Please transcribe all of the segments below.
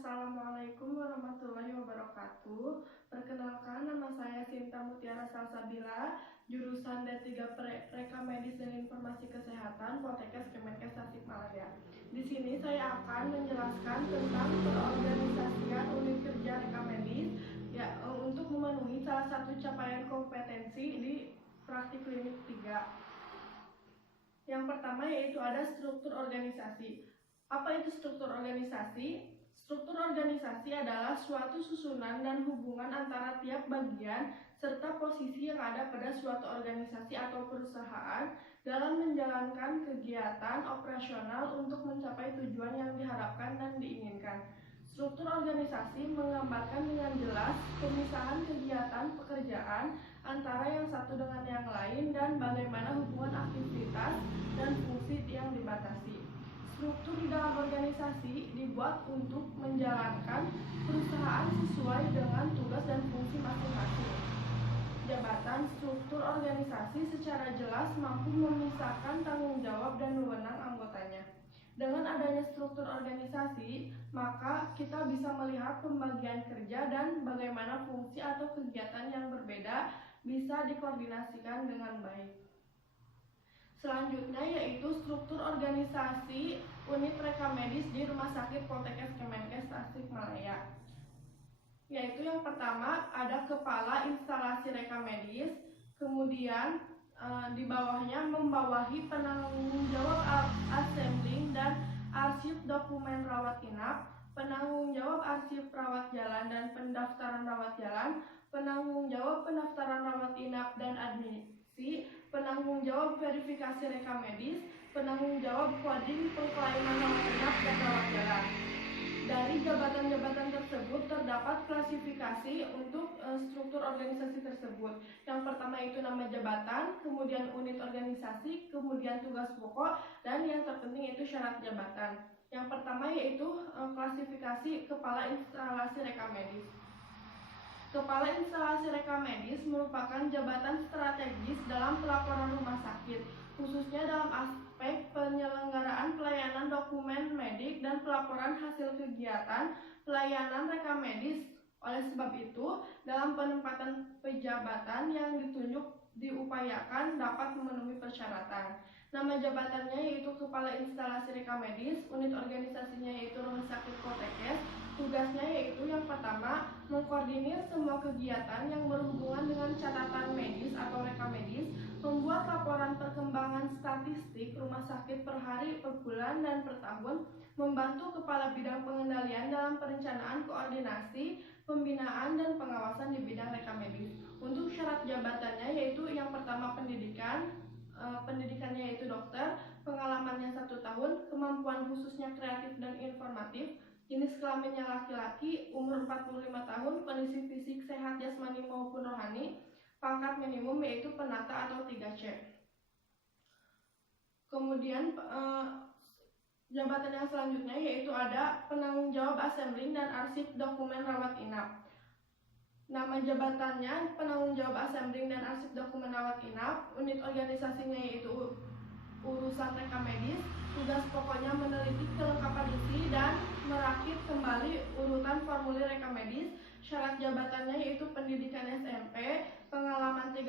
Assalamualaikum warahmatullahi wabarakatuh. Perkenalkan, nama saya Sinta Mutiara Salsabila, jurusan D3 Reka Medis dan Informasi Kesehatan, Poltekkes Kemenkes Tasikmalaya. Di sini saya akan menjelaskan tentang perorganisasian unit kerja Reka Medis untuk memenuhi salah satu capaian kompetensi di praktik klinik 3. Yang pertama yaitu ada struktur organisasi. Apa itu struktur organisasi? Struktur organisasi adalah suatu susunan dan hubungan antara tiap bagian serta posisi yang ada pada suatu organisasi atau perusahaan dalam menjalankan kegiatan operasional untuk mencapai tujuan yang diharapkan dan diinginkan. Struktur organisasi menggambarkan dengan jelas pemisahan kegiatan pekerjaan antara yang satu dengan yang lain dan bagaimana hubungan aktivitas dan fungsi yang dibatasi. Struktur di dalam organisasi dibuat untuk menjalankan perusahaan sesuai dengan tugas dan fungsi masing-masing. Jabatan struktur organisasi secara jelas mampu memisahkan tanggung jawab dan wewenang anggotanya. Dengan adanya struktur organisasi, maka kita bisa melihat pembagian kerja dan bagaimana fungsi atau kegiatan yang berbeda bisa dikoordinasikan dengan baik. Selanjutnya yaitu struktur organisasi unit reka medis di Rumah Sakit Poltekkes Kemenkes Tasikmalaya. Yaitu yang pertama ada kepala instalasi reka medis, kemudian di bawahnya membawahi penanggung jawab assembling dan arsip dokumen rawat inap, penanggung jawab arsip rawat jalan dan pendaftaran rawat jalan, penanggung jawab pendaftaran rawat inap dan admisi, penanggung jawab verifikasi reka medis, penanggung jawab coding pengklaiman rawat inap dan rawat jalan. Dari jabatan-jabatan tersebut terdapat klasifikasi untuk struktur organisasi tersebut. Yang pertama itu nama jabatan, kemudian unit organisasi, kemudian tugas pokok, dan yang terpenting itu syarat jabatan. Yang pertama yaitu klasifikasi kepala instalasi reka medis. Kepala instalasi reka medis merupakan jabatan strategis dalam pelaporan rumah sakit, khususnya dalam aspek penyelenggaraan pelayanan dokumen medik dan pelaporan hasil kegiatan pelayanan reka medis. Oleh sebab itu, dalam penempatan pejabatan yang ditunjuk diupayakan dapat memenuhi persyaratan. Nama jabatannya yaitu Kepala Instalasi Reka Medis, unit organisasinya yaitu Rumah Sakit Poltekkes. Tugasnya yaitu yang pertama, mengkoordinir semua kegiatan yang berhubungan dengan catatan medis atau reka medis, membuat laporan perkembangan statistik rumah sakit per hari, per bulan, dan per tahun, membantu kepala bidang pengendalian dalam perencanaan, koordinasi, pembinaan, dan pengawasan di bidang reka medis. Untuk syarat jabatannya yaitu yang pertama pendidikannya yaitu dokter, pengalamannya 1 tahun, kemampuan khususnya kreatif dan informatif, jenis kelaminnya laki-laki, umur 45 tahun, kondisi fisik sehat jasmani maupun rohani, pangkat minimum yaitu penata atau 3C. Kemudian jabatan yang selanjutnya yaitu ada penanggung jawab assembling dan arsip dokumen rawat inap. Nama jabatannya penanggung jawab assembling dan arsip dokumen rawat inap. Unit organisasinya yaitu urusan reka medis. Tugas pokoknya meneliti kelengkapan isi dan merakit kembali urutan formulir reka medis. Syarat jabatannya yaitu pendidikan SMP, pengalaman 3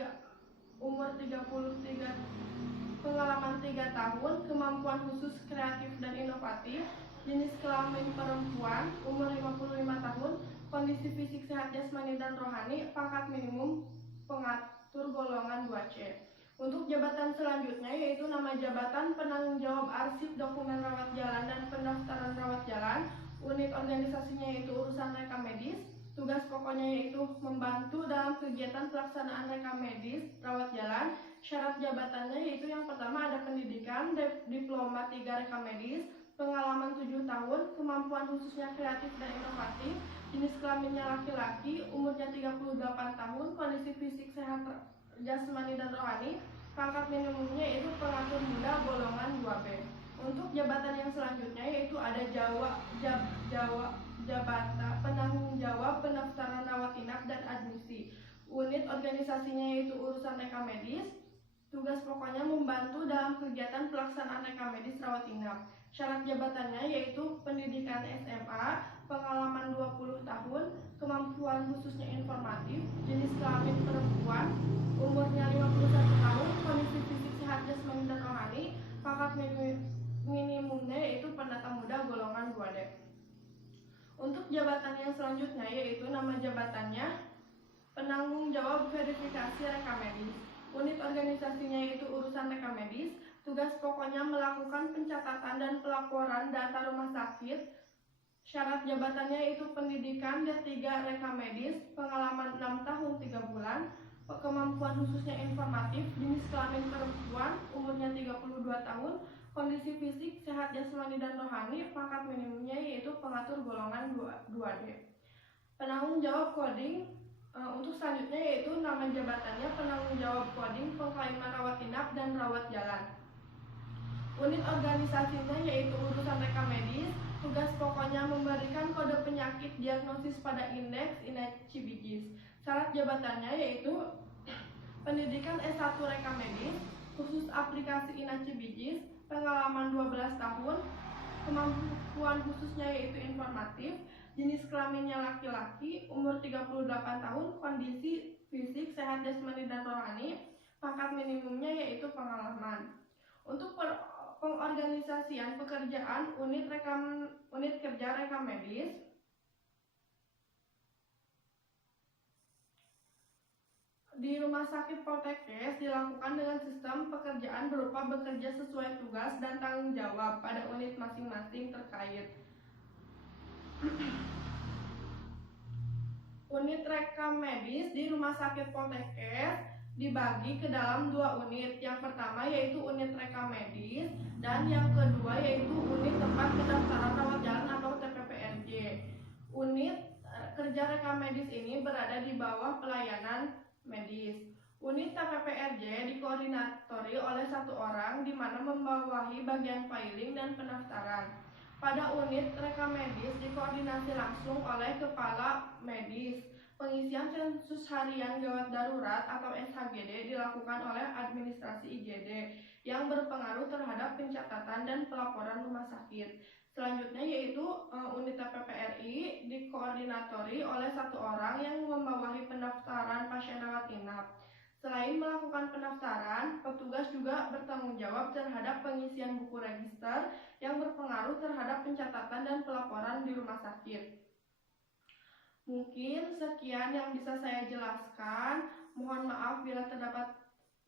tahun, kemampuan khusus kreatif dan inovatif, jenis kelamin perempuan, umur 55 tahun, kondisi fisik sehat jasmani dan rohani, pangkat minimum pengatur golongan 2C. Untuk jabatan selanjutnya yaitu nama jabatan penanggung jawab arsip dokumen rawat jalan dan pendaftaran rawat jalan. Unit organisasinya yaitu urusan reka medis. Tugas pokoknya yaitu membantu dalam kegiatan pelaksanaan reka medis rawat jalan. Syarat jabatannya yaitu yang pertama ada pendidikan, diploma 3 reka medis, pengalaman 7 tahun, kemampuan khususnya kreatif dan inovatif, jenis kelaminnya laki-laki, umurnya 38 tahun, kondisi fisik sehat jasmani dan rohani, pangkat minimumnya yaitu pengatur muda golongan 2B. Untuk jabatan yang selanjutnya yaitu ada jabatan penanggung jawab pendaftaran rawat inap dan admisi. Unit organisasinya yaitu urusan reka medis. Tugas pokoknya membantu dalam kegiatan pelaksanaan reka medis rawat inap. Syarat jabatannya yaitu pendidikan SMA, pengalaman 20 tahun, kemampuan khususnya informatif, jenis kelamin perempuan, umurnya 51 tahun, kondisi fisik sehat jasmani dan rohani, pangkat minimumnya yaitu pendata muda golongan 2D. Untuk jabatan yang selanjutnya yaitu nama jabatannya penanggung jawab verifikasi rekam medis. Unit organisasinya yaitu urusan rekam medis. Tugas pokoknya melakukan pencatatan dan pelaporan data rumah sakit. Syarat jabatannya yaitu pendidikan D3 rekam medis, pengalaman 6 tahun 3 bulan, kemampuan khususnya informatif, jenis kelamin perempuan, umurnya 32 tahun, kondisi fisik sehat jasmani dan rohani, pangkat minimumnya yaitu pengatur golongan 2D. Penanggung jawab coding untuk selanjutnya yaitu nama jabatannya penanggung jawab coding, pengklaiman rawat inap dan rawat jalan. Unit organisasinya yaitu urusan rekam medis. Tugas pokoknya memberikan kode penyakit diagnosis pada indeks INACI-BIJIS. Syarat jabatannya yaitu pendidikan S1 rekam medis, khusus aplikasi INACI-BIJIS, pengalaman 12 tahun, kemampuan khususnya yaitu informatif, jenis kelaminnya laki-laki, umur 38 tahun, kondisi fisik sehat jasmani dan rohani, pangkat minimumnya yaitu pengalaman. Untuk pengorganisasian pekerjaan unit kerja rekam medis, di Rumah Sakit Poltekkes dilakukan dengan sistem pekerjaan berupa bekerja sesuai tugas dan tanggung jawab pada unit masing-masing terkait. Unit rekam medis di Rumah Sakit Poltekkes dibagi ke dalam 2 unit. Yang pertama yaitu unit rekam medis dan yang kedua yaitu unit tempat pendaftaran rawat jalan atau TPPRJ. Unit kerja rekam medis ini berada di bawah pelayanan medis. Unit TPPRJ dikoordinatori oleh 1 orang di mana membawahi bagian filing dan pendaftaran. Pada unit rekam medis dikoordinasi langsung oleh kepala medis. Pengisian sensus harian gawat darurat atau SHGD dilakukan oleh administrasi IGD yang berpengaruh terhadap pencatatan dan pelaporan rumah sakit. Selanjutnya yaitu unit TPPRI dikoordinatori oleh 1 orang yang membawahi pendaftaran pasien rawat inap. Selain melakukan pendaftaran, petugas juga bertanggung jawab terhadap pengisian buku register yang berpengaruh terhadap pencatatan dan pelaporan di rumah sakit. Mungkin sekian yang bisa saya jelaskan. Mohon maaf bila terdapat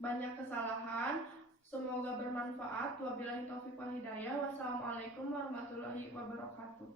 banyak kesalahan. Semoga bermanfaat. Wabillahi taufiq wal hidayah. Wassalamualaikum warahmatullahi wabarakatuh.